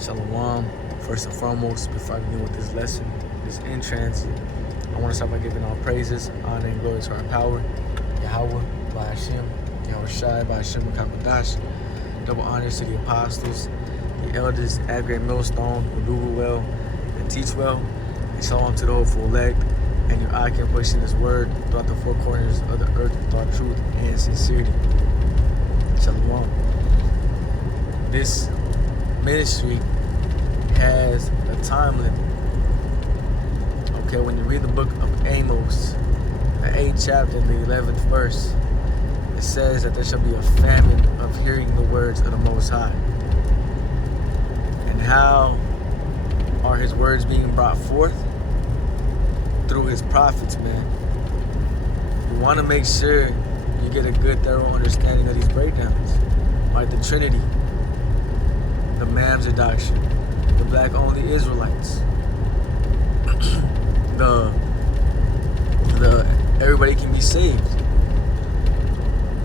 Shalom. First and foremost, before I begin with this lesson, this in transit, I want to start by giving all praises, honor, and glory to our power, Yahweh, by Hashem, Yahweh Shai, by Hashem, Kabadash. Double honors to the apostles, the elders at Great Millstone, who do well and teach well. And shalom to the hopeful elect, and your eye can push in His word throughout the four corners of the earth with all truth and sincerity. Shalom. This ministry has a time limit. Okay, when you read the book of Amos, the 8th chapter, the 11th verse, it says that there shall be a famine of hearing the words of the Most High. And how are His words being brought forth? Through His prophets, man. You want to make sure you get a good, thorough understanding of these breakdowns. Like the Trinity, the Mamzer doctrine, the black-only Israelites, the everybody can be saved.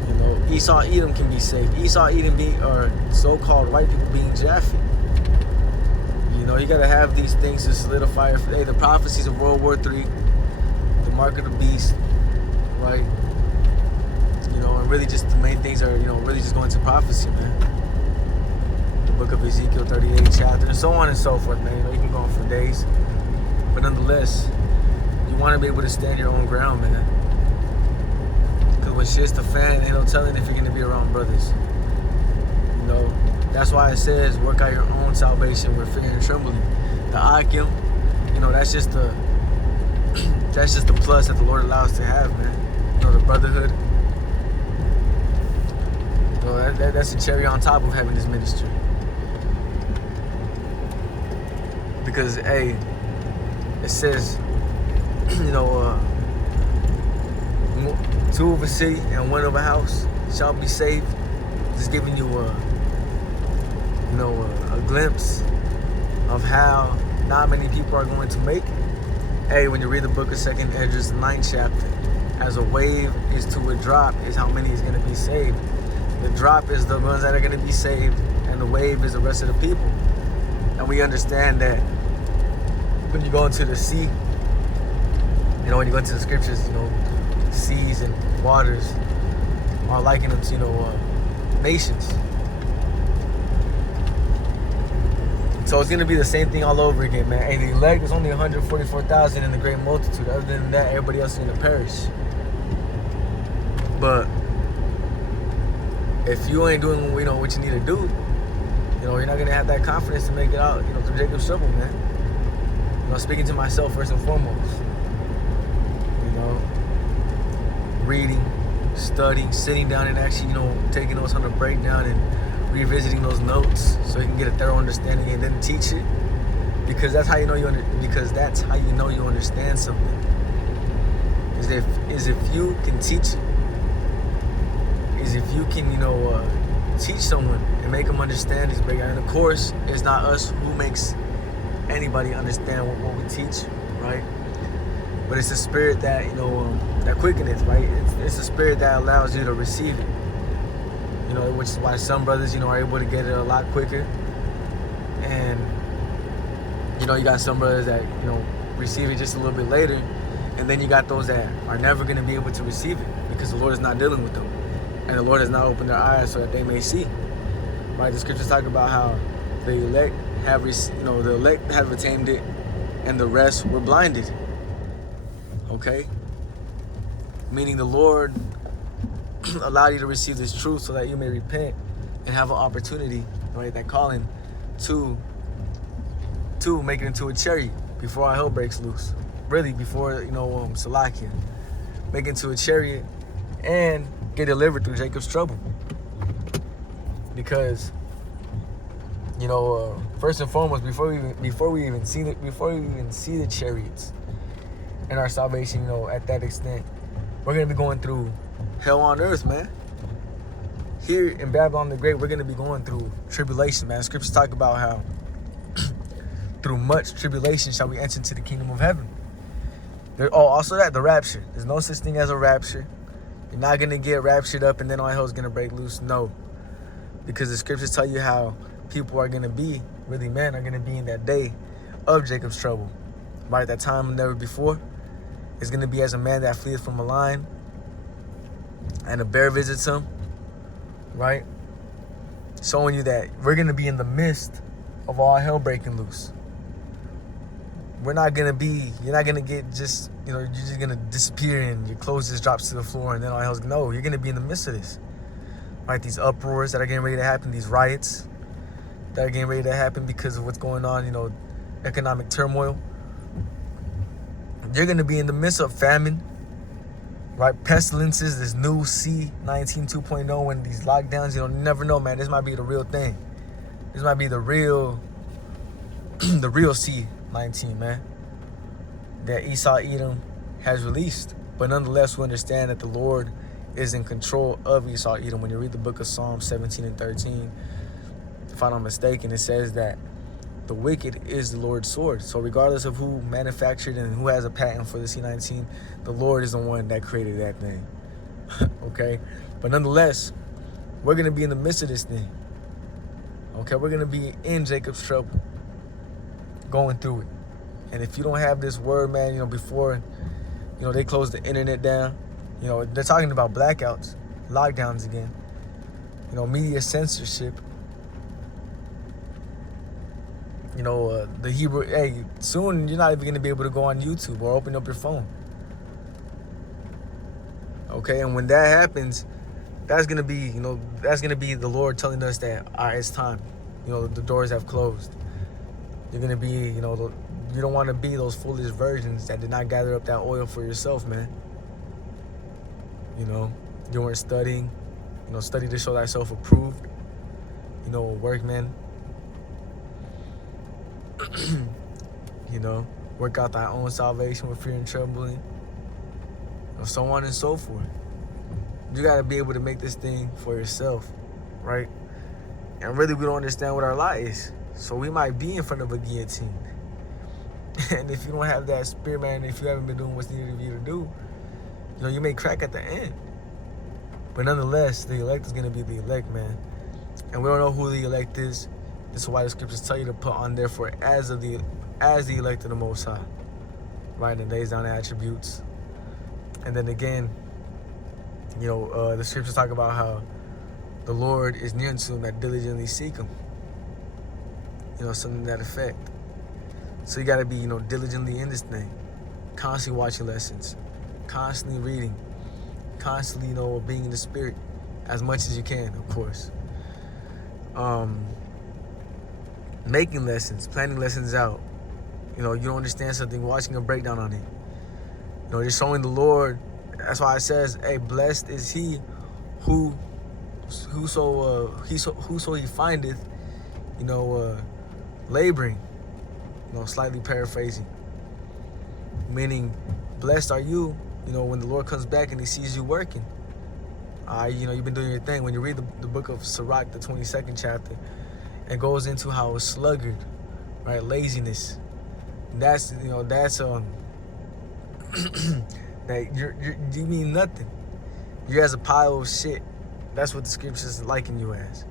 You know, Esau Edom can be saved. Esau Edom or so-called white people being Japhet. You know, you gotta have these things to solidify. Hey, the prophecies of World War III, the mark of the beast, right? You know, and really just the main things are, you know, really just going to prophecy, man. Book of Ezekiel 38 chapter, and so on and so forth, man. You know, you can go on for days, but nonetheless, you want to be able to stand your own ground, man. Because when shit's the fan, ain't no telling if you're going to be around brothers. You know, that's why it says, work out your own salvation with fear and trembling. The Akim, you know, that's just the plus that the Lord allows to have, man. You know, the brotherhood. You know, that's the cherry on top of having this ministry. Because, hey, it says, you know, two of a city and one of a house shall be saved. Just giving you a glimpse of how not many people are going to make it. Hey, when you read the book of 2nd Esdras, the 9th chapter, as a wave is to a drop is how many is going to be saved. The drop is the ones that are going to be saved, and the wave is the rest of the people. And we understand that when you go into the sea, you know, when you go into the scriptures, you know, seas and waters are likened to, you know, nations. So it's going to be the same thing all over again, man. And the elect is only 144,000 in the great multitude. Other than that, everybody else is going to perish. But if you ain't doing, you know, what you need to do, you know, you're not going to have that confidence to make it out, you know, through Jacob's trouble, man. You know, speaking to myself first and foremost. You know, reading, studying, sitting down and actually, you know, taking notes on the breakdown and revisiting those notes so you can get a thorough understanding and then teach it. Because that's how you know you understand something. Is if you can teach it. Is if you can, you know, teach someone and make them understand these breakdowns. And of course, it's not us who makes anybody understand what we teach, right? But it's the spirit that, you know, that quickeneth, right? It's the spirit that allows you to receive it. You know, which is why some brothers, you know, are able to get it a lot quicker. And, you know, you got some brothers that, you know, receive it just a little bit later. And then you got those that are never going to be able to receive it because the Lord is not dealing with them. And the Lord has not opened their eyes so that they may see. Right? The scriptures talk about how the elect have, you know, the elect have attained it, and the rest were blinded. Okay? Meaning the Lord allowed you to receive this truth so that you may repent and have an opportunity, right? That calling to make it into a chariot before our hell breaks loose. Really, before, you know, Salakia. Make it into a chariot and get delivered through Jacob's trouble. Because, you know, first and foremost, before we even see the chariots and our salvation, you know, at that extent, we're gonna be going through hell on earth, man. Here in Babylon the Great, we're gonna be going through tribulation, man. Scriptures talk about how through much tribulation shall we enter into the kingdom of heaven. Also the rapture. There's no such thing as a rapture. You're not gonna get raptured up and then all hell's gonna break loose. No. Because the scriptures tell you how people are going to be really men are going to be in that day of Jacob's trouble. Right at that time never before. It's going to be as a man that fleeth from a lion and a bear visits him. Right? Showing you that we're going to be in the midst of all hell breaking loose. We're not going to be, you're not going to get just, you're just going to disappear and your clothes just drops to the floor and then all hell's, no, you're going to be in the midst of this. Right? These uproars that are getting ready to happen, these riots that are getting ready to happen because of what's going on, economic turmoil. You're going to be in the midst of famine, right? Pestilences, this new C19 2.0 and these lockdowns, you never know, man. This might be the real thing. This might be the real C19, man, that Esau Edom has released. But nonetheless, we understand that the Lord is in control of Esau Edom. When you read the book of Psalms 17 and 13, if I'm not mistaken, it says that the wicked is the Lord's sword. So regardless of who manufactured and who has a patent for the C19, the Lord is the one that created that thing. Okay? But nonetheless, we're going to be in the midst of this thing. Okay? We're going to be in Jacob's trouble, going through it. And if you don't have this word, man, before, they close the internet down, they're talking about blackouts, lockdowns again, media censorship. The Hebrew, hey, soon you're not even going to be able to go on YouTube or open up your phone. Okay, and when that happens, that's going to be, the Lord telling us that, all right, it's time. The doors have closed. You're going to be, you don't want to be those foolish virgins that did not gather up that oil for yourself, man. You weren't studying, study to show thyself approved, workman. Work out thy own salvation with fear and trembling, so on and so forth. You got to be able to make this thing for yourself, right? And really, we don't understand what our lot is, so we might be in front of a guillotine. And if you don't have that spirit, man, if you haven't been doing what's needed of you to do, you may crack at the end. But nonetheless, the elect is going to be the elect, man. And we don't know who the elect is. This is why the scriptures tell you to put on therefore as the elect of the Most High, right? And lays down the attributes. And then again, the scriptures talk about how the Lord is near unto them that diligently seek Him. Something to that effect. So you got to be, diligently in this thing, constantly watching lessons, constantly reading, constantly, being in the spirit as much as you can, of course. Making lessons, planning lessons out. You don't understand something, watching a breakdown on it. Just showing the Lord. That's why it says, hey, blessed is he whoso he findeth, laboring. Slightly paraphrasing. Meaning, blessed are you, when the Lord comes back and He sees you working. You've been doing your thing. When you read the book of Sirach, the 22nd chapter, it goes into how it's sluggard, right? Laziness. That's that you mean nothing. You're as a pile of shit. That's what the scriptures liken you as.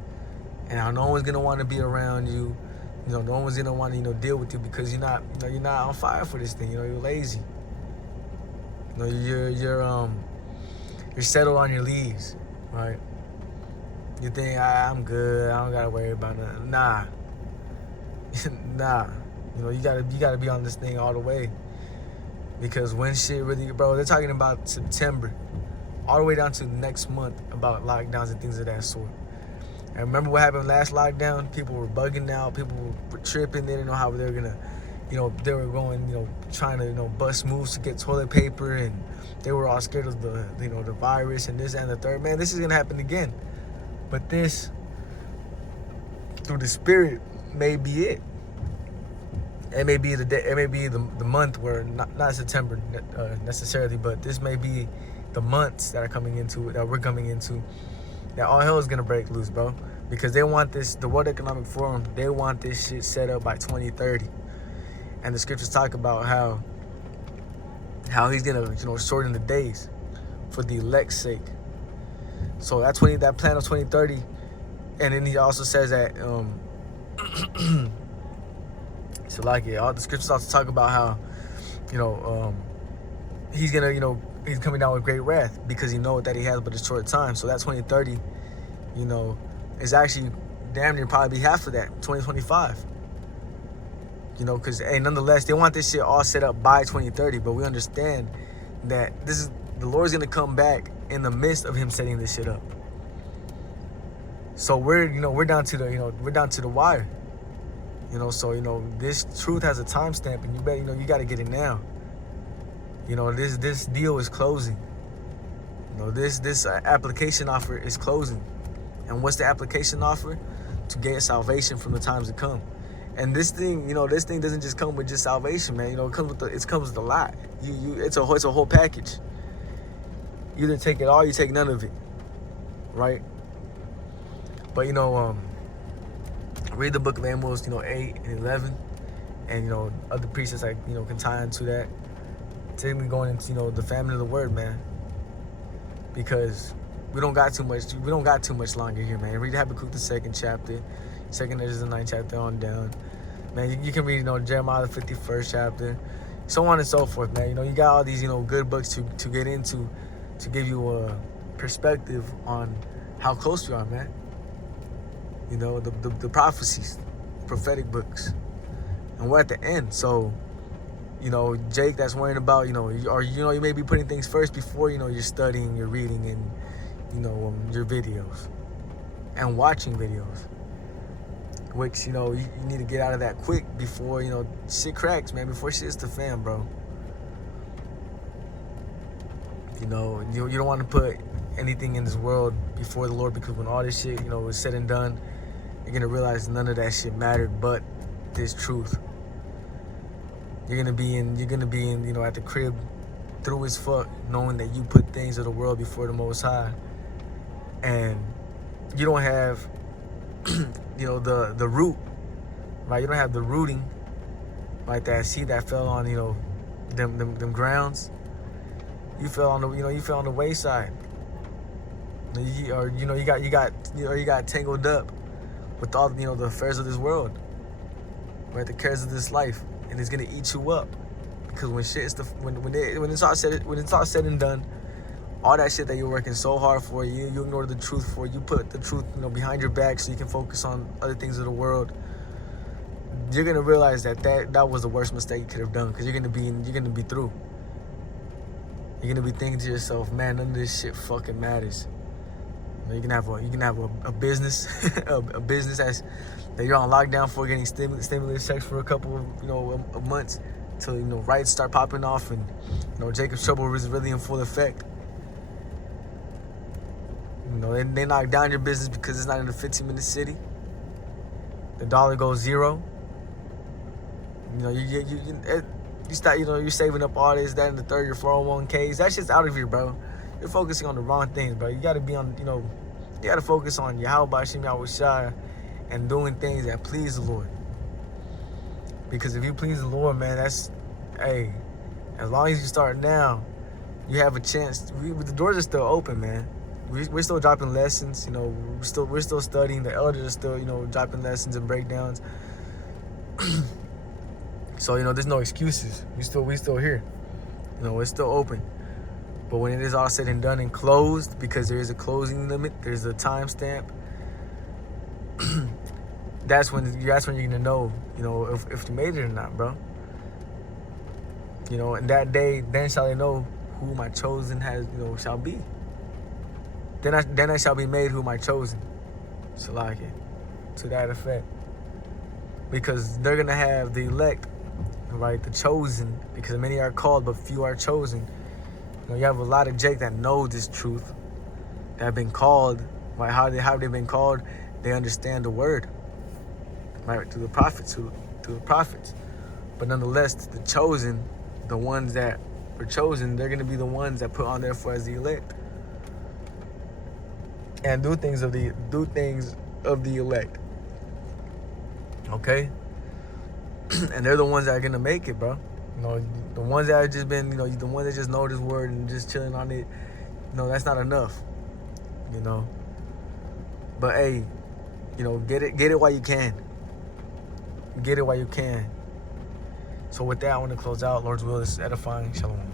And how no one's gonna want to be around you. No one's gonna want to deal with you because you're not on fire for this thing. You're lazy. You're settled on your leaves, right? You think I'm good. I don't gotta worry about nothing. Nah. You gotta be on this thing all the way. Because when shit really, bro, they're talking about September, all the way down to next month about lockdowns and things of that sort. And remember what happened last lockdown? People were bugging out. People were tripping. They didn't know how they were gonna, they were going, trying to, bust moves to get toilet paper, and they were all scared of the, the virus and this and the third. Man, this is gonna happen again. But this, through the Spirit, may be it. It may be the day. It may be the month where not September necessarily, but this may be the months that we're coming into, that all hell is gonna break loose, bro. Because they want this, the World Economic Forum, they want this shit set up by 2030. And the scriptures talk about how He's gonna, shorten the days for the elect's sake. So that plan of 2030, and then He also says that So like, yeah, all the scriptures also talk about how, he's gonna, he's coming down with great wrath because he knows that he has but a short time. So that 2030, is actually damn near probably be half of that, 2025. Because, hey, nonetheless, they want this shit all set up by 2030, but we understand that the Lord's gonna come back in the midst of him setting this shit up. So we're down to the wire. So this truth has a timestamp, and you got to get it now. This deal is closing. This application offer is closing. And what's the application offer? To gain salvation from the times to come. And this thing, this thing doesn't just come with just salvation, man. It comes with a lot. It's a whole package. You either take it all, you take none of it, right? But read the book of Amos, 8 and 11, and other precepts like can tie into that. Typically going into the family of the word, man, because we don't got too much longer here, man. Read Habakkuk the 2nd chapter, 2nd Ezra the 9th chapter on down, man. You can read Jeremiah the 51st chapter, so on and so forth, man. You got all these good books to get into, to give you a perspective on how close we are, man. The prophecies, prophetic books, and we're at the end. So Jake that's worrying about you may be putting things first before you're studying, you're reading, and your videos and watching videos, which you need to get out of that quick before shit cracks, man, before shit hits the fan, bro. You don't want to put anything in this world before the Lord, because when all this shit is said and done, you're gonna realize none of that shit mattered but this truth. You're gonna be in at the crib through as fuck, knowing that you put things of the world before the Most High, and you don't have the root, right? You don't have the rooting, like that seed that fell on them grounds. You fell on the wayside. You got tangled up with all the affairs of this world, right? The cares of this life, and it's gonna eat you up, because when it's all said and done, all that shit that you're working so hard for, you ignore the truth for, you put the truth behind your back so you can focus on other things of the world. You're gonna realize that was the worst mistake you could have done, because you're gonna be through. You're gonna be thinking to yourself, man, none of this shit fucking matters. You can have a business, a business that you're on lockdown for, getting stimulus checks for a couple of months, till riots start popping off, and Jacob's trouble is really in full effect. They knock down your business because it's not in a 15-minute city. The dollar goes zero. You start, you're saving up all this, that, and the third, your 401ks. That shit's out of here, bro. You're focusing on the wrong things, bro. You gotta be on, you gotta focus on Yahweh Hashem Yahushua and doing things that please the Lord. Because if you please the Lord, man, as long as you start now, you have a chance. The doors are still open, man. We're still dropping lessons, we're still studying. The elders are still, dropping lessons and breakdowns. So, there's no excuses. We still here. It's still open. But when it is all said and done and closed, because there is a closing limit, there's a timestamp, that's when you're gonna know, if you made it or not, bro. And that day, then shall they know who my chosen shall be. Then I shall be made who my chosen. Salaki. To that effect. Because they're gonna have the elect, right, the chosen, because many are called but few are chosen. You have a lot of Jake that know this truth, that have been called, right? How they been called? They understand the word, right? To the prophets, to the prophets. But nonetheless, the chosen, the ones that were chosen, they're gonna be the ones that put on there for as the elect, and do things of the elect. Okay. And they're the ones that are gonna make it, bro. The ones that have just been, the ones that just know this word and just chilling on it, that's not enough. But hey, get it while you can. Get it while you can. So with that, I want to close out. Lord's will, this is edifying. Shalom.